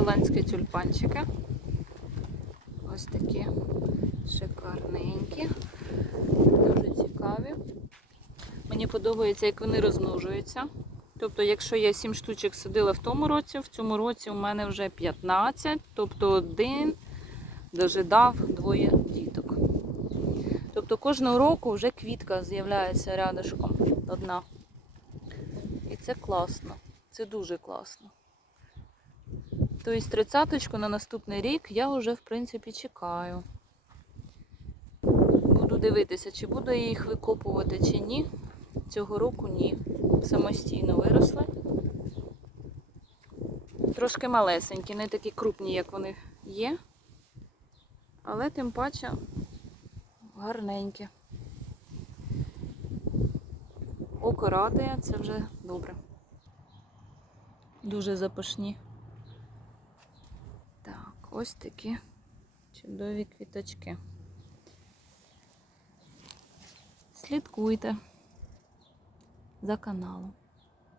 голландські тюльпанчики. Ось такі шикарненькі, дуже цікаві. Мені подобається, як вони розмножуються. Тобто, якщо я 7 штучок садила в тому році, в цьому році у мене вже 15, тобто один дожидав двоє діток. Тобто кожного року вже квітка з'являється рядышком одна. І це класно. Це дуже класно. Тобто тридцяточку на наступний рік я вже, в принципі, чекаю. Буду дивитися, чи буду я їх викопувати, чи ні. Цього року ні. Самостійно виросли. Трошки малесенькі, не такі крупні, як вони є. Але тим паче гарненькі. Око радує, це вже добре. Дуже запашні. Ось такі чудові квіточки. Слідкуйте за каналом.